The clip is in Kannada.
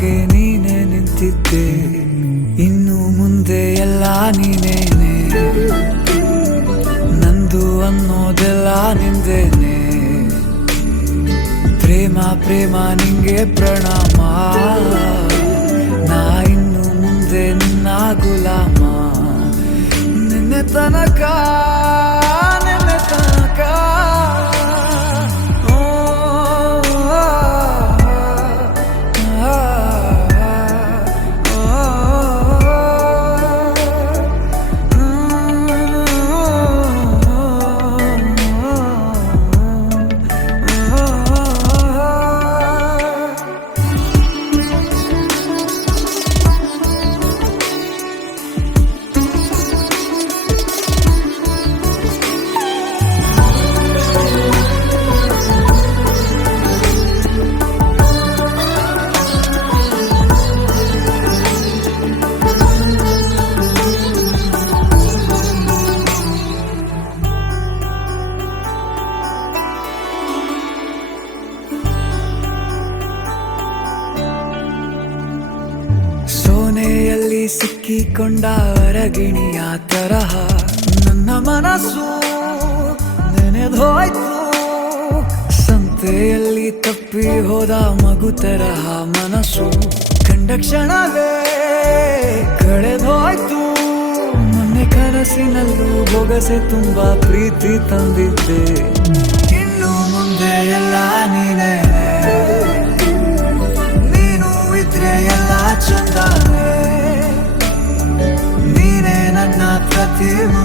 ಹಾಗೆ ನೀನೆ ನಿಂತಿದ್ದೆ, ಇನ್ನು ಮುಂದೆ ಎಲ್ಲ ನೀನೇನೆ, ನಂದು ಅನ್ನೋದೆಲ್ಲ ನಿಂದೇನೆ. ಪ್ರೇಮ ಪ್ರೇಮ ನಿಂಗೆ ಪ್ರಣಾಮ, ನಾ ಇನ್ನು ಮುಂದೆ ನಿನ್ನ ಗುಲಾಮ. ನಿನ್ನೆ ತನಕ ನಿನ್ನೆ ತನಕ ಸೋನೆಯಲ್ಲಿ ಸಿಕ್ಕಿಕೊಂಡ ಅರಗಿಣಿಯ ತರಹ ನನ್ನ ಮನಸ್ಸು ನೆನೆದೋಯ್ತು. ಸಂತೆಯಲ್ಲಿ ತಪ್ಪಿ ಹೋದ ಮಗು ತರಹ ಮನಸ್ಸು ಕಂಡ ಕ್ಷಣವೇ ಕಳೆದೋಯ್ತು. ಮೊನ್ನೆ ಕನಸಿನಲ್ಲೂ ಬೊಗಸೆ ತುಂಬಾ ಪ್ರೀತಿ ತಂದಿದ್ದೆ, ಇನ್ನು ಮುಂದೆ ಎಲ್ಲ ನೀನೇ, ನೀನು ಇದ್ರೆ ಎಲ್ಲ ಚಂದಾನೆ. ನೀನೇ ನನ್ನ ಪ್ರತಿಮೆ.